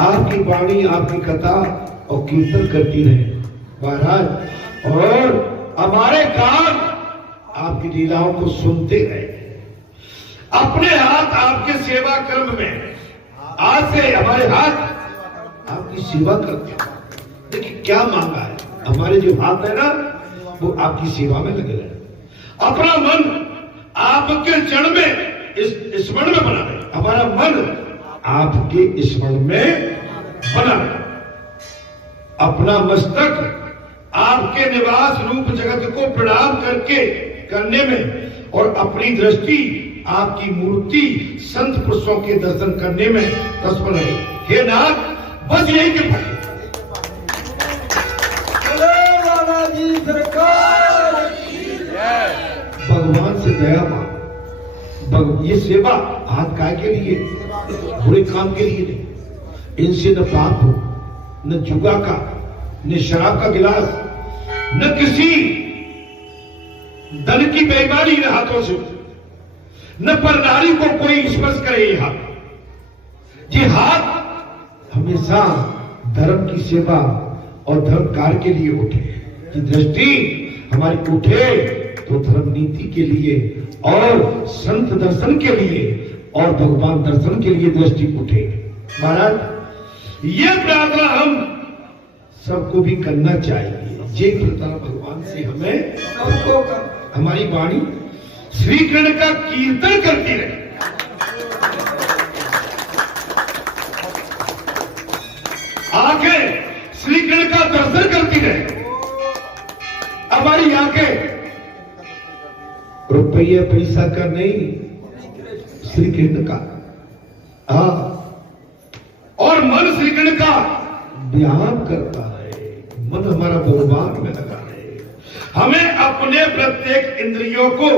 आपकी वाणी, आपकी कथा और कीर्तन करती रहे महाराज, और हमारे कान आपकी लीलाओं को सुनते रहे। अपने हाथ आपके सेवा कर्म में, आज से हमारे हाथ आपकी सेवा करते हैं। देखिए क्या मांगा है, हमारे जो हाथ है ना वो आपकी सेवा में लगे रहे। अपना मन आपके चरण में स्मरण में बना रहे, हमारा मन आपके स्मरण में बना रहे। अपना मस्तक आपके निवास रूप जगत को प्रणाम करने में और अपनी दृष्टि आपकी मूर्ति संत पुरुषों के दर्शन करने में तत्पर रहे। हे नाथ, बस यही कृपा है। भगवान से दया मांग। ये सेवा हाथ काय के लिए, बुरे काम के लिए नहीं। इनसे न पाप हो, न जुआ का, न शराब का गिलास, न किसी धन की बेईमानी इन हाथों से, न पर नारी को कोई स्पर्श करे। ये हाथ, ये हाथ हमेशा धर्म की सेवा और धर्म कार्य के लिए उठे। कि दृष्टि हमारी उठे तो धर्म नीति के लिए और संत दर्शन के लिए और भगवान दर्शन के लिए दृष्टि उठे। महाराज, ये प्रार्थना हम सबको भी करना चाहिए। ये प्रार्थना भगवान से हमें सबको, हमारी वाणी श्री कृष्ण का कीर्तन करती रहे, आंखें श्री कृष्ण का दर्शन करती रहे, हमारी आंखें रुपये पैसा का नहीं, श्री कृष्ण का, और मन श्री कृष्ण का ध्यान करता है। मन हमारा भगवान में लगा है। हमें अपने प्रत्येक इंद्रियों को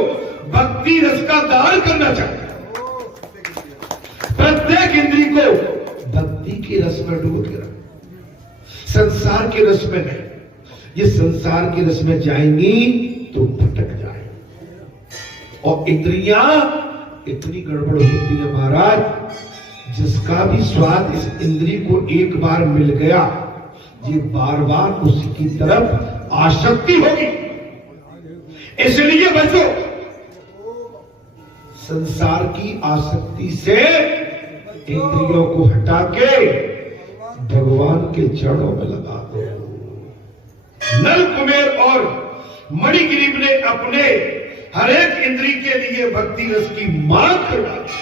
भक्ति रस का दान करना चाहिए। प्रत्येक इंद्री को भक्ति के रस में डूब के रख, संसार के रस में नहीं। ये संसार के रस में जाएंगी तो भटक जाए, और इंद्रियां इतनी गड़बड़ होती है महाराज, जिसका भी स्वाद इस इंद्री को एक बार मिल गया, ये बार बार उसी की तरफ आसक्ति होगी। इसलिए बचो संसार की आसक्ति से, इंद्रियों को हटा के भगवान के चरणों में लगा दो। नल कुबेर और मणिग्रीव ने अपने हर एक इंद्री के लिए भक्ति रस की मांग कर डाली।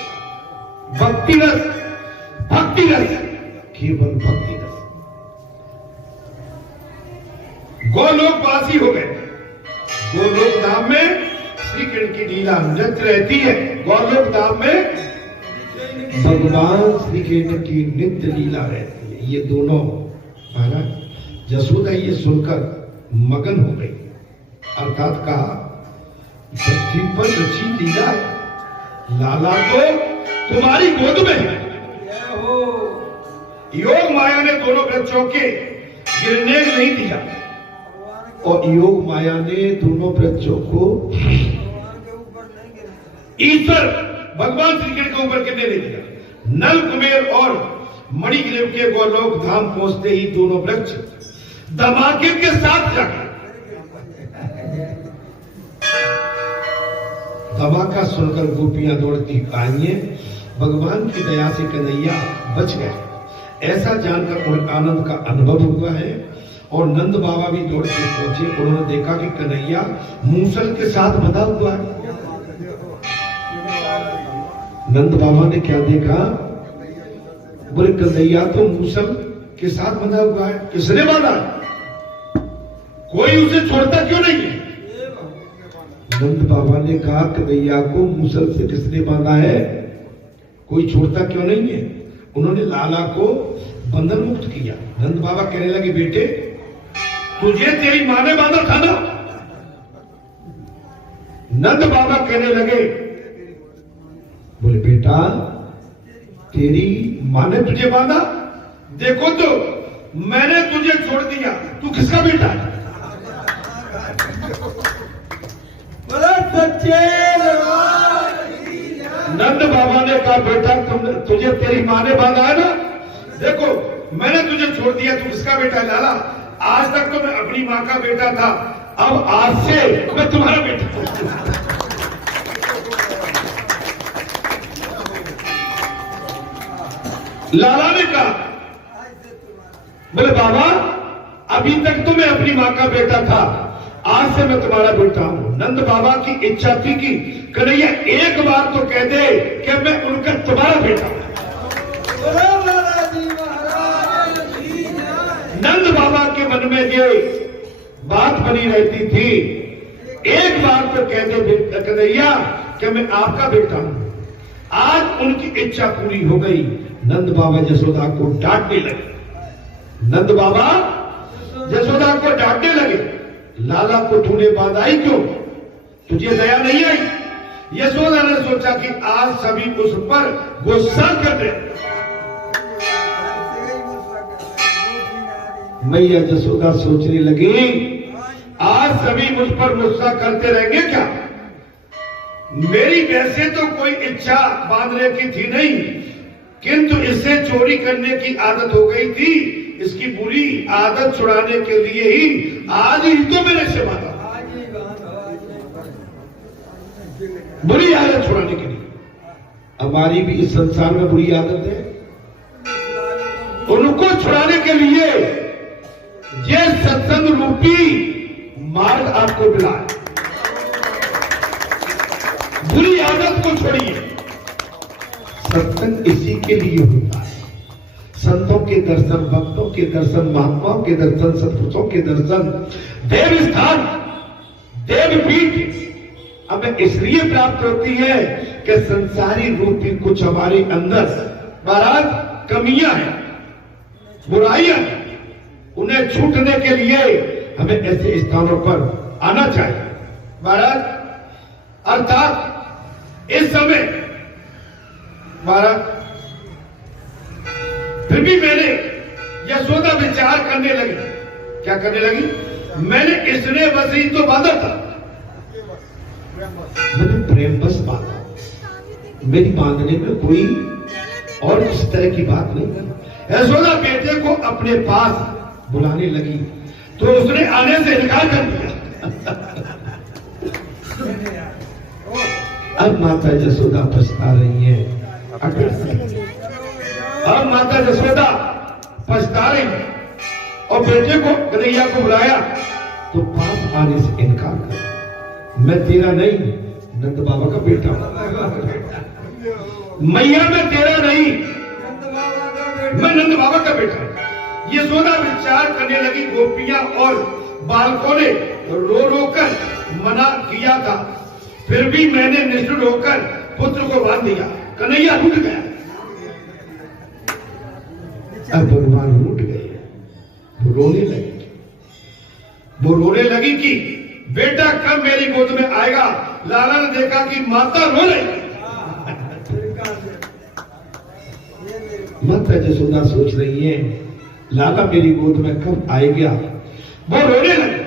भक्ति रस, केवल भक्ति रस। गोलोकवासी हो गए। गोलोक धाम में श्री कृष्ण की लीला नृत्य रहती है। गोलोक धाम में भगवान श्री कृष्ण की नित्य लीला रहती है। ये दोनों महाराज, यशोदा ये सुनकर मगन हो गई। अर्थात कहा, पृथ्वी पर रची लीला लाला तो तुम्हारी गोद में है। योग माया ने दोनों बच्चों के गिरने नहीं दिया, और योग माया ने दोनों बच्चों को ईश्वर भगवान श्री कृष्ण के ऊपर गिरने नहीं दिया। नल कुबेर और मणिग्रीव के गोलोक धाम पहुंचते ही दोनों वृक्ष धमाके के साथ जागे। धमाका सुनकर गोपियां दौड़ती आईए। भगवान की दया से कन्हैया बच गए, ऐसा जानकर उन्हें आनंद का अनुभव हुआ है। और नंद बाबा भी दौड़ के पहुंचे। उन्होंने देखा कि कन्हैया मूसल के साथ बंधा हुआ है। नंद बाबा ने क्या देखा? बोले कन्हैया तो मूसल के साथ बंधा हुआ है। किसने बांधा? कोई उसे छोड़ता क्यों नहीं है? नंद बाबा ने कहा कन्हैया को मूसल से किसने बांधा है? कोई छोड़ता क्यों नहीं है? उन्होंने लाला को बंधन मुक्त किया। नंद बाबा कहने लगे बेटे तुझे तेरी मां ने बांधा था ना? नंद बाबा कहने लगे बोले बेटा तेरी मां ने तुझे बांधा? देखो तो मैंने तुझे छोड़ दिया, तू किसका बेटा है? सच्चे नंद बाबा ने कहा बेटा तुझे तेरी मां ने बांधा है ना? देखो मैंने तुझे छोड़ दिया, तू किसका बेटा है लाला? आज तक तो मैं अपनी माँ का बेटा था, अब आज से मैं तुम्हारा बेटा हूं। लाला ने कहा, बोले बाबा अभी तक तो मैं अपनी माँ का बेटा था, आज से मैं तुम्हारा बेटा हूं। नंद बाबा की इच्छा थी कि कन्हैया एक बार तो कह दे कि मैं उनका तुम्हारा बेटा हूं। नंद बाबा के मन में ये बात बनी रहती थी, एक बार तो कह दे कन्हैया कि मैं आपका बेटा हूं। आज उनकी इच्छा पूरी हो गई। नंद बाबा यशोदा को डांटने लगे। नंद बाबा यशोदा को डांटने लगे, लाला को तूने बाधाई क्यों? तुझे दया नहीं आई? यशोदा ने सोचा कि आज सभी उस पर गुस्सा कर रहे। मैया यशोदा सोचने लगी, आज सभी मुझ पर गुस्सा करते रहेंगे क्या? मेरी वैसे तो कोई इच्छा बांधने की थी नहीं, किंतु इससे चोरी करने की आदत हो गई थी। इसकी बुरी आदत छुड़ाने के लिए ही आज ही तो मेरे से बांधा, बुरी आदत छुड़ाने के लिए। हमारी भी इस संसार में बुरी आदत है, उनको छुड़ाने के लिए ये सत्संग रूपी मार्ग आपको मिला है। बुरी आदत को छोड़िए। सत्संग इसी के लिए होता है। संतों के दर्शन, भक्तों के दर्शन, महात्माओं के दर्शन, सत्पुरुषों के दर्शन, देव स्थान, देव पीठ हमें इसलिए प्राप्त होती है कि संसारी रूपी कुछ हमारे अंदर महाराज कमियां हैं, बुराइयां हैं, उन्हें छूटने के लिए हमें ऐसे स्थानों पर आना चाहिए महाराज। अर्थात इस समय महाराज फिर भी मैंने यशोदा विचार करने लगी। क्या करने लगी? मैंने इसने बस ही तो बांधा था, मैंने प्रेम बस बांधा, मेरी बांधने में कोई और इस तरह की बात नहीं। यशोदा बेटे को अपने पास बुलाने लगी तो उसने आने से इनकार कर दिया। अब माता यशोदा पछता रही है। अब माता यशोदा पछता रही और बेटे को कन्हैया को बुलाया तो पास आने से इनकार कर। मैं तेरा नहीं, नंद बाबा का बेटा हूं। मैया मैं तेरा नहीं, मैं नंद बाबा का बेटा हूं। यशोदा विचार करने लगी। गोपियां और बालकों ने रो रो कर मना किया था, फिर भी मैंने निष्ठुर होकर पुत्र को बांध दिया। कन्हैया रूठ गया। अब भगवान रूठ गए, वो रोने लगी। वो रोने लगी कि बेटा कब मेरी गोद में आएगा। लाला ने देखा कि माता रो रही। माता यशोदा सोच रही है लाला मेरी गोद में कब आएगा। वो रोने लगी,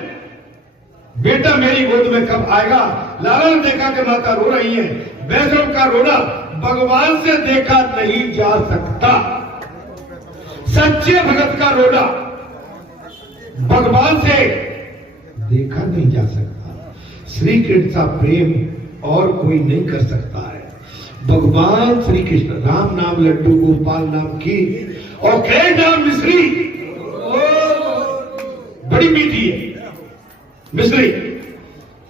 बेटा मेरी गोद में कब आएगा। लाला ने देखा कि माता रो रही है। वैष्णव का रोना भगवान से देखा नहीं जा सकता। सच्चे भगत का रोना भगवान से देखा नहीं जा सकता। श्री कृष्ण का प्रेम और कोई नहीं कर सकता है। भगवान श्री कृष्ण, राम नाम लड्डू गोपाल नाम की और खैर नाम मिश्री, बड़ी मीठी है मिश्री।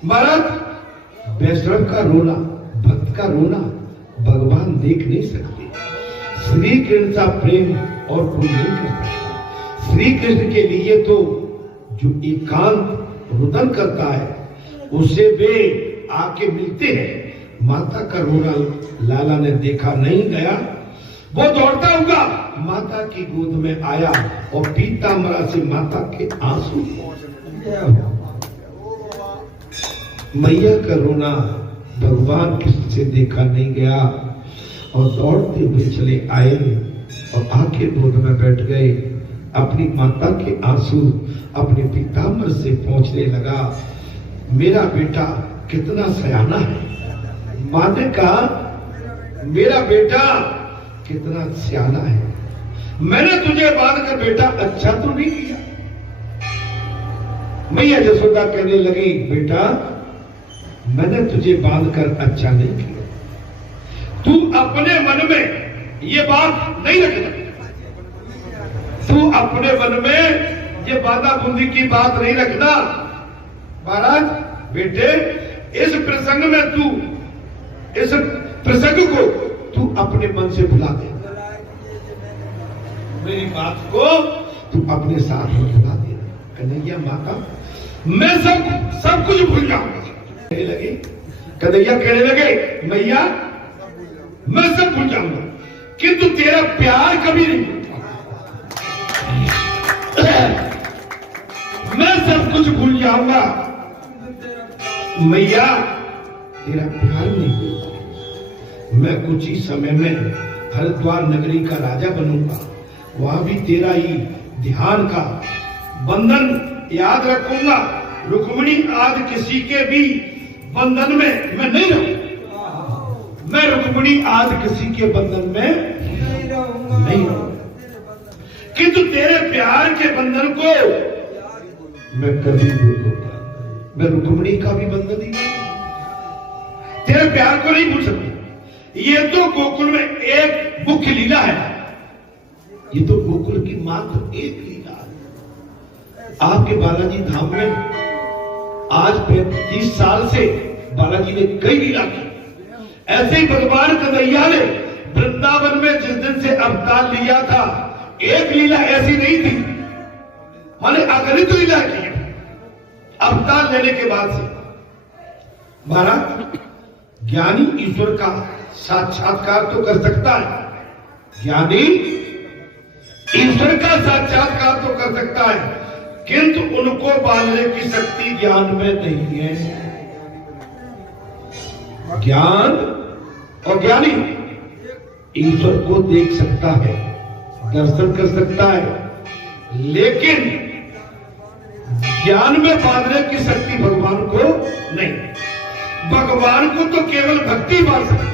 महाराज वैष्णव का रोना, भक्त का रोना भगवान देख नहीं सकते। श्री कृष्ण का प्रेम और कोई नहीं कर सकता। श्री कृष्ण के लिए तो जो एकांत रुदन करता है उसे वे आके मिलते हैं। माता का रोना लाला ने देखा नहीं गया। वो दौड़ता हुआ माता की गोद में आया और पीतांबरा से माता के आंसू। मैया का रोना भगवान किसी से देखा नहीं गया और दौड़ते हुए चले आए और आके गोद में बैठ गए। अपनी माता के आंसू अपने पीतांबर से पहुंचने लगा। मेरा बेटा कितना सयाना है। माँ ने कहा मेरा बेटा कितना सियाना है। मैंने तुझे बांध कर बेटा अच्छा तो नहीं किया। मैया यशोदा कहने लगी बेटा मैंने तुझे बांध कर अच्छा नहीं किया, तू अपने मन में ये बात नहीं रखना, तू अपने मन में ये बाधा बूंदी की बात नहीं रखना। महाराज बेटे इस प्रसंग में तू इस प्रसंग को तू अपने मन से भुला दे, मेरी बात को तू अपने साथ में भुला दे। कन्हैया माता मैं सब कुछ भूल जाऊंगा। कहने लगे कन्हैया कहने लगे मैया मैं सब भूल जाऊंगा किंतु तेरा प्यार कभी नहीं भूलूंगा। मैं सब कुछ भूल जाऊंगा मैया, तेरा प्यार नहीं भूलूंगा। मैं कुछ ही समय में हरिद्वार नगरी का राजा बनूंगा, वहां भी तेरा ही ध्यान का बंधन याद रखूंगा। रुक्मिणी आज किसी के भी बंधन में मैं नहीं रहूंगा, मैं रुक्मिणी आज किसी के बंधन में नहीं रहूंगा, किंतु तेरे प्यार के बंधन को मैं कभी भूल दूंगा। मैं रुक्मिणी का भी बंधन नहीं, तेरे प्यार को नहीं भूल सकता। ये तो गोकुल में एक मुख्य लीला है, ये तो गोकुल की मात्र एक लीला है। आपके बालाजी धाम में आज 35 साल से बालाजी ने कई लीला की। ऐसे ही भगवान कन्हैया ने वृंदावन में जिस दिन से अवतार लिया था एक लीला ऐसी नहीं थी, माने अगणित लीला की है अवतार लेने के बाद से। महाराज ज्ञानी ईश्वर का साक्षात्कार तो कर सकता है, ज्ञानी ईश्वर का साक्षात्कार तो कर सकता है, किंतु उनको बांधने की शक्ति ज्ञान में नहीं है। ज्ञान और ज्ञानी ईश्वर को देख सकता है, दर्शन कर सकता है, लेकिन ज्ञान में बांधने की शक्ति भगवान को नहीं। भगवान को तो केवल भक्ति बांध सकती है,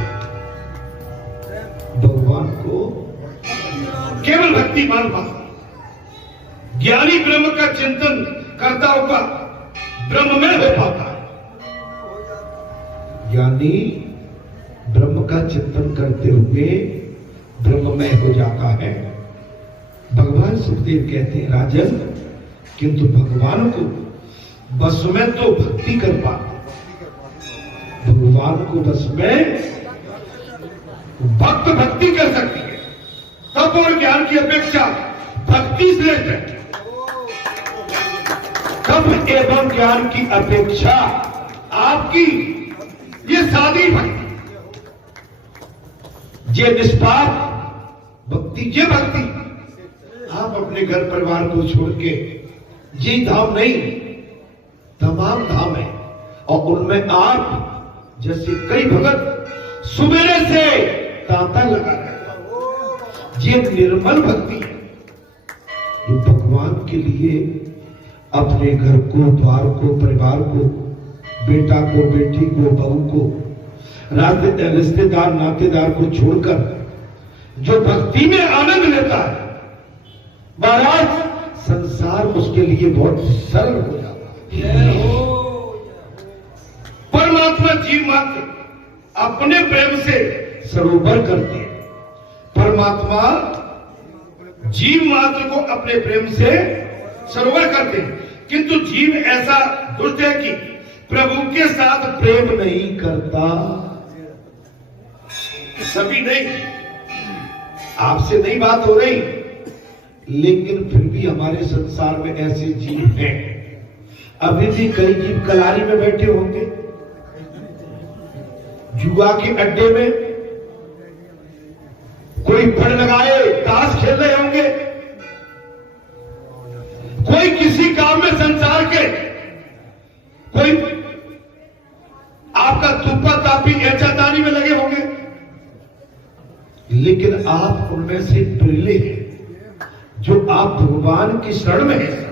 भगवान को केवल भक्ति बांध पाता। ज्ञानी ब्रह्म का चिंतन करता होगा ब्रह्म में हो पाता है, ज्ञानी ब्रह्म का चिंतन करते हुए ब्रह्ममय हो जाता है। भगवान सुखदेव कहते हैं राजन किंतु भगवान को बस में तो भक्ति कर पाते, भगवान को बस में भक्त भक्ति कर सकती है, तप और ज्ञान की अपेक्षा भक्ति श्रेष्ठ है। तप एवं ज्ञान की अपेक्षा आपकी ये सादी भक्ति, ये निष्पाप भक्ति, ये भक्ति आप अपने घर परिवार को छोड़ के, ये धाम नहीं तमाम धाम है और उनमें आप जैसे कई भगत सुबेरे से तांता लगा रहे, ये निर्मल भक्ति है जो भगवान के लिए अपने घर को, द्वार को, परिवार को, बेटा को, बेटी को, बहू को, रिश्तेदार नातेदार को छोड़कर जो भक्ति में आनंद लेता है, महाराज संसार उसके लिए बहुत सरल हो जाता है। परमात्मा जीव मात्र अपने प्रेम से सरोवर करते हैं, परमात्मा जीव मात्र को अपने प्रेम से सरोवर करते हैं, किंतु जीव ऐसा दुष्ट है कि प्रभु के साथ प्रेम नहीं करता। सभी नहीं, आपसे नहीं बात हो रही, लेकिन फिर भी हमारे संसार में ऐसे जीव हैं। अभी भी कई जीव कलारी में बैठे होंगे, जुआ के अड्डे में कोई फड़ लगाए ताश खेल रहे होंगे, कोई किसी काम में संसार के, कोई आपका तुप्पा तापी एचातानी में लगे होंगे, लेकिन आप उनमें से बिरले हैं जो आप भगवान की शरण में है।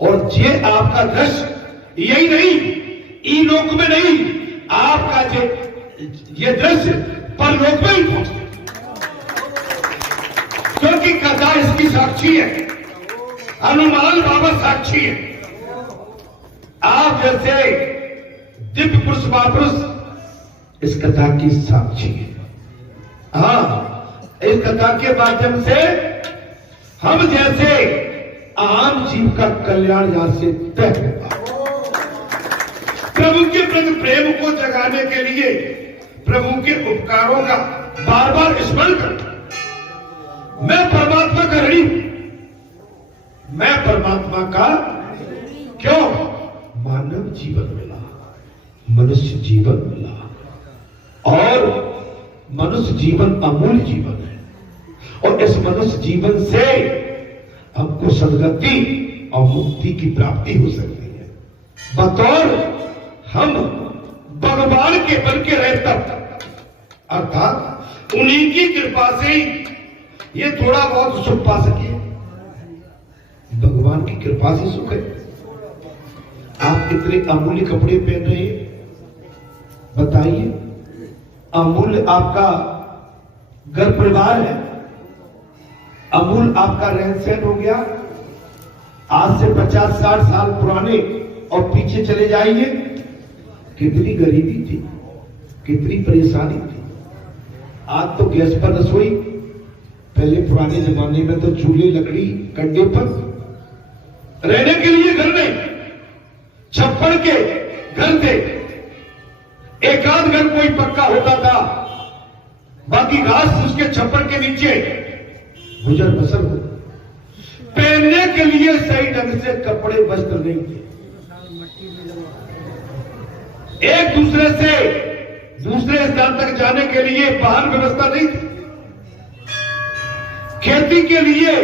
और ये आपका दृश्य यही नहीं, ईलोक में नहीं, आपका ये दृश्य परलोक में ही पहुंचता, क्योंकि इसकी साक्षी है, हनुमान बाबा साक्षी है। आप जैसे दिव्य पुरुष महापुरुष इस कथा की साक्षी है। हाँ, इस कथा के माध्यम से हम जैसे आम जीव का कल्याण यहां से तय होगा। प्रभु के प्रति प्रेम को जगाने के लिए प्रभु के उपकारों का बार बार स्मरण करता। मैं परमात्मा का ऋणी हूं, मैं परमात्मा का क्यों? मानव जीवन मिला, मनुष्य जीवन मिला, और मनुष्य जीवन अमूल्य जीवन है। और इस मनुष्य जीवन से हमको सदगति और मुक्ति की प्राप्ति हो सकती है, बतौर हम भगवान के बन के रहे तब। अर्थात उन्हीं की कृपा से ये थोड़ा बहुत सुख पा सके। भगवान की कृपा से सुख है। आप कितने अमूल्य कपड़े पहन रहे हैं बताइए। अमूल्य आपका घर परिवार है, अमूल्य आपका रहन सहन हो गया। आज से 50-60 साल पुराने और पीछे चले जाइए, कितनी गरीबी थी, कितनी परेशानी थी। आज तो गैस पर रसोई, पहले पुराने जमाने में तो चूल्हे लकड़ी कंडे पर, रहने के लिए घर नहीं, छप्पड़ के घर थे। एक आध घर कोई पक्का होता था, बाकी घास उसके छप्पड़ के नीचे गुजर बसर हो। पहनने के लिए सही ढंग से कपड़े वस्त्र नहीं थे। एक दूसरे से दूसरे स्थान तक जाने के लिए वाहन व्यवस्था नहीं थी। खेती के लिए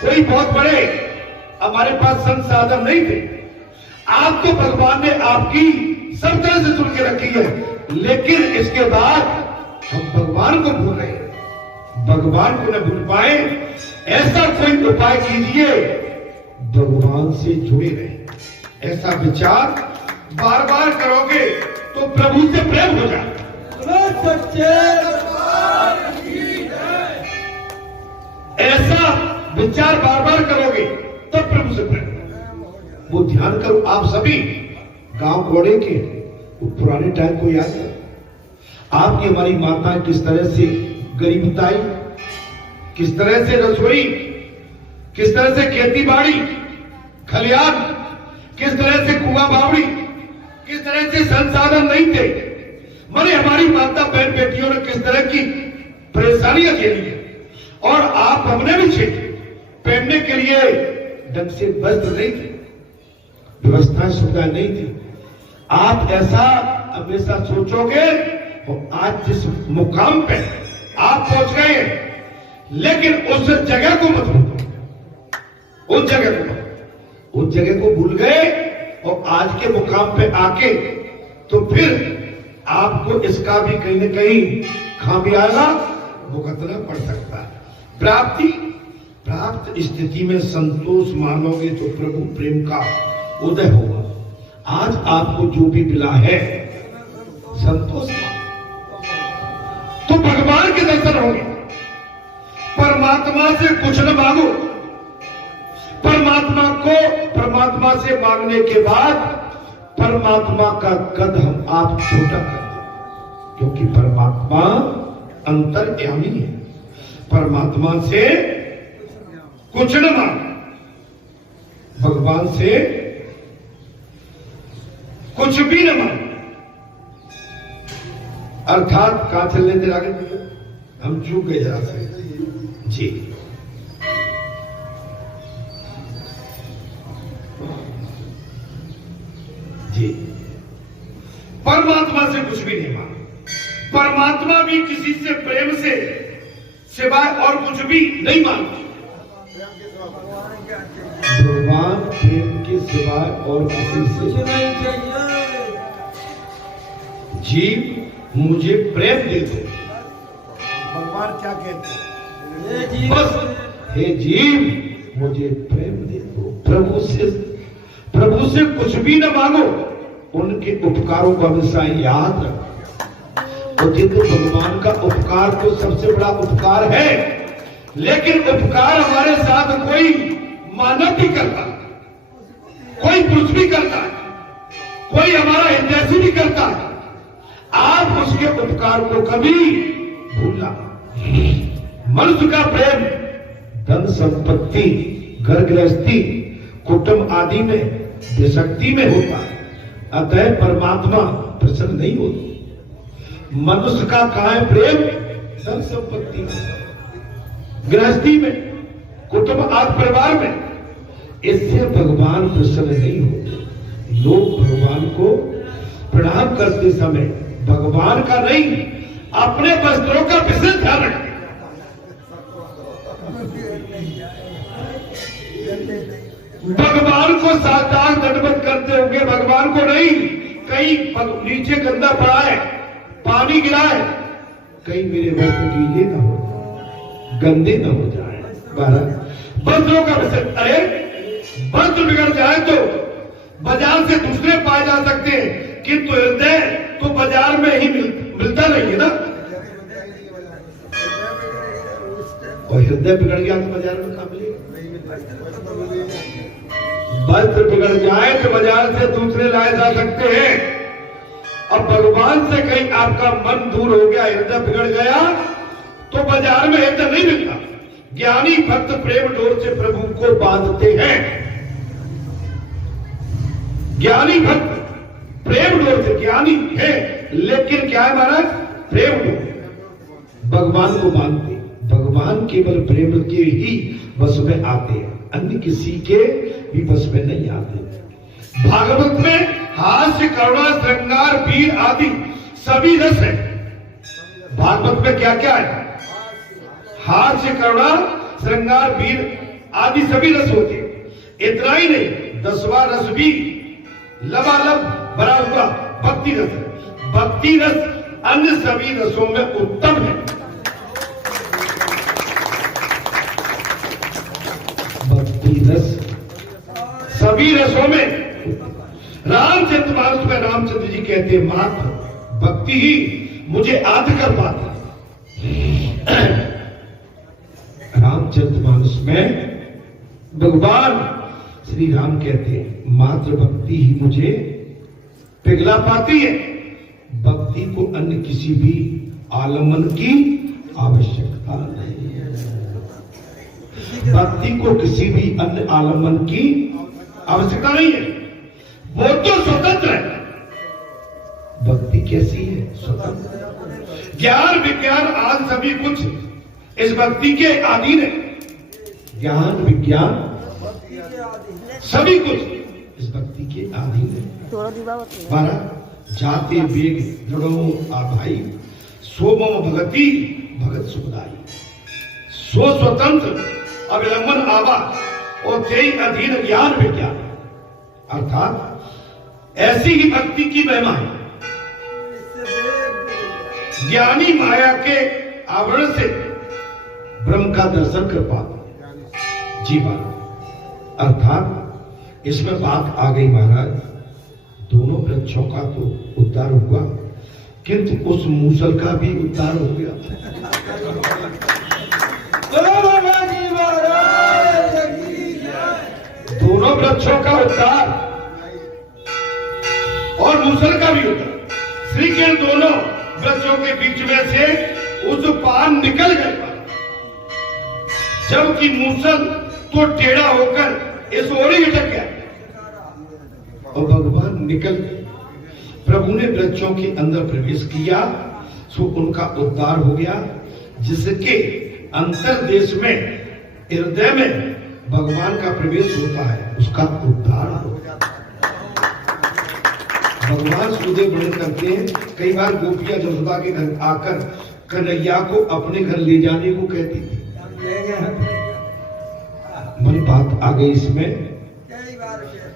कोई बहुत बड़े हमारे पास संसाधन नहीं थे। आप तो भगवान ने आपकी सब तरह से सुन के रखी है, लेकिन इसके बाद हम भगवान को भूल रहे हैं। भगवान को न भूल पाए, ऐसा कोई उपाय कीजिए भगवान से जुड़े रहे। ऐसा विचार बार बार करोगे तो प्रभु से प्रेम हो जाए। ऐसा विचार बार बार करोगे तब प्रभु से प्रेम। वो ध्यान करो, आप सभी गांव कोड़े के पुराने टाइम को याद करो। आपकी हमारी माताएं किस तरह से गरीब बिताई, किस तरह से रसोई, किस तरह से खेती बाड़ी, खलियान, किस तरह से कुआं बावड़ी, किस तरह से संसाधन नहीं थे। माने हमारी माता बहन बेटियों ने किस तरह की परेशानियां झेली है। और आप हमने भी झेली। पहनने के लिए ढंग से वस्त्र नहीं थे, व्यवस्थाएं सुविधा नहीं थी। आप ऐसा हमेशा सोचोगे और आज जिस मुकाम पे आप पहुंच गए हैं, लेकिन उस जगह को मत भूलो। उस जगह को भूल गए और आज के मुकाम पे आके तो फिर आपको इसका भी कहीं न कहीं खामियाजा भुगतना पड़ सकता है। प्राप्त स्थिति में संतोष मानोगे तो प्रभु प्रेम का उदय होगा। आज आपको जो भी मिला है संतोष मानो तो भगवान के दर्शन होंगे। परमात्मा से कुछ न मांगो। परमात्मा से मांगने के बाद परमात्मा का कदम आप छोटा कर दो, क्योंकि परमात्मा अंतर्यामी है। परमात्मा से कुछ न मांगो, भगवान से कुछ भी न मांगो। अर्थात कहां चलने दे आगे, हम चूक गए जरा से जी। जी, परमात्मा से कुछ भी नहीं मांगा। परमात्मा भी किसी से प्रेम से सिवाय और कुछ भी नहीं मांगता। भगवान प्रेम के सिवाय और किसी से नहीं चाहिए। जीव मुझे प्रेम दे दो। भगवान क्या कहते हैं? बस हे जीव मुझे प्रेम दे दो। प्रभु से कुछ भी न मांगो, उनके उपकारों को हमेशा याद रखो। और जिन भगवान का उपकार तो सबसे बड़ा उपकार है लेकिन उपकार हमारे साथ कोई मानव भी करता है, कोई पुरुष भी करता है, कोई हमारा हितैषी भी करता है। आप उसके उपकार को कभी भूलना। मनुष्य का प्रेम धन संपत्ति, घर गृहस्थी, कुटुंब आदि में, देशक्ति में होता है। अतः परमात्मा प्रसन्न नहीं होती। मनुष्य का कहाँ है प्रेम? धन संपत्ति में, गृहस्थी में, कुटुंब आदि परिवार में। इससे भगवान प्रसन्न नहीं होते। लोग भगवान को प्रणाम करते समय भगवान का नहीं, अपने वस्त्रों का विशेष ध्यान रखें। भगवान को साष्टांग दंडवत करते होंगे, भगवान को नहीं। कहीं नीचे गंदा पड़ा है, पानी गिरा है, कहीं मेरे वस्त्र गीले न हो जाए, गंदे न हो जाए। वस्त्रों का विशेष, अरे वस्त्र बिगड़ जाए तो बाजार से दूसरे पाए जा सकते हैं, किंतु हृदय तो बाजार में ही मिलता नहीं है ना। और हृदय बिगड़ गया तो बाजार में कहाँ मिलेगा? वस्त्र बिगड़ जाए तो बाजार से दूसरे लाए जा सकते हैं। अब भगवान से कहीं आपका मन दूर हो गया, हृदय बिगड़ गया, तो बाजार में हृदय नहीं मिलता। ज्ञानी भक्त प्रेम डोर से प्रभु को बांधते हैं। ज्ञानी भक्त प्रेम डोर से, ज्ञानी है लेकिन क्या है महाराज? प्रेम डोर, भगवान को मानते। भगवान केवल प्रेम के ही बस में आते हैं, अन्य किसी के भी बस में नहीं आते। भागवत में हास्य, करुणा, श्रृंगार, वीर आदि सभी रस है। भागवत में क्या क्या है? हास्य, करुणा, श्रृंगार, वीर आदि सभी रस होते हैं। इतना ही नहीं, 10वां रस भी लबालब भरा हुआ भक्ति रस है। भक्ति रस अन्य सभी रसों में उत्तम है। भक्ति रस सभी रसों में, रामचरितमानस में रामचंद्र जी कहते हैं, मात्र भक्ति ही मुझे आदि कर पाती। रामचरितमानस में भगवान श्री राम कहते हैं, मात्र भक्ति ही मुझे पिघला पाती है। भक्ति को अन्य किसी भी आलम्बन की आवश्यकता नहीं है। भक्ति को किसी भी अन्य आलम्बन की आवश्यकता नहीं है, वो तो स्वतंत्र है। भक्ति कैसी है? स्वतंत्र। ज्ञान विज्ञान आज सभी कुछ इस भक्ति के अधीन है। ज्ञान विज्ञान सभी कुछ इस भक्ति के अधीन है। बारह जाते वेग दृढ़ो आभाई, सो मम भगति भगत सुखदाई। सो स्वतंत्र अविलंबन आवा और तेई अधीन ज्ञान विज्ञान। अर्थात ऐसी ही भक्ति की महिमा है। ज्ञानी माया के आवरण से ब्रह्म का दर्शन कर पाता जीवन। अर्थात इसमें बात आ गई महाराज, दोनों वृक्षों का तो उद्धार हुआ, किंतु उस मूसल का भी उद्धार हो गया। दोनों वृक्षों का उद्धार और मूसल का भी उद्धार। श्री के दोनों वृक्षों के बीच में से उस पान निकल गए, जबकि मूसल तो टेढ़ा होकर इस ओर ही अटक गया और भगवान निकल गए। प्रभु ने वृक्षों के अंदर प्रवेश किया, सो उनका उद्धार हो गया, जिसके अंतर्देश में, हृदय में भगवान का प्रवेश होता है, उसका उद्धार हो गया। भगवान सुखदेव वर्णन करते हैं, कई बार गोपियां जसोदा के घर आकर कन्हैया को अपने घर ले जाने को कहती थी। मन बात आ गई इसमें।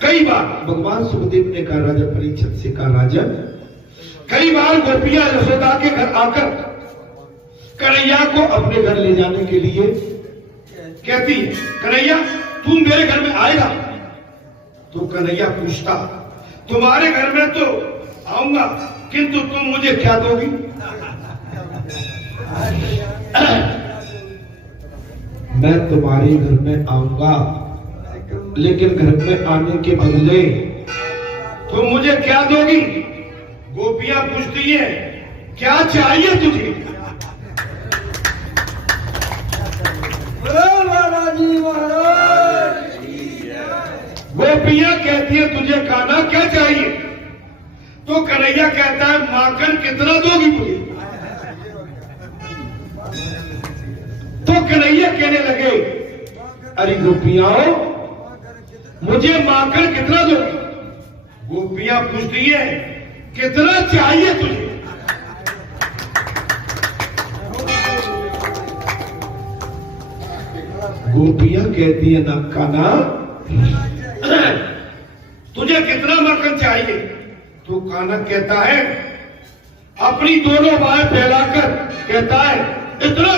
कई बार भगवान सुखदेव ने कहा, राजा परीक्षित से कहा, राजन, कई बार गोपियां यशोदा के घर आकर कन्हैया को अपने घर ले जाने के लिए कहती है, कन्हैया तू मेरे घर में आएगा? तो कन्हैया पूछता, तुम्हारे घर में तो आऊंगा, किंतु तुम मुझे क्या दोगी? मैं तुम्हारे घर में आऊंगा, लेकिन घर में आने के बदले तुम मुझे क्या दोगी? गोपियां पूछती है क्या चाहिए तुझे? गोपियां कहती है तुझे खाना क्या चाहिए? तो कन्हैया कहता है माखन कितना दोगी मुझे? तो कन्हैया कहने लगे अरे गोपियां मुझे माखन कितना दोगी? गोपियां पूछती है कितना चाहिए तुझे? गोपियां कहती है ना कान्हा तुझे कितना माखन चाहिए? तो कान्हा कहता है अपनी दोनों बाहें फैलाकर कहता है इतना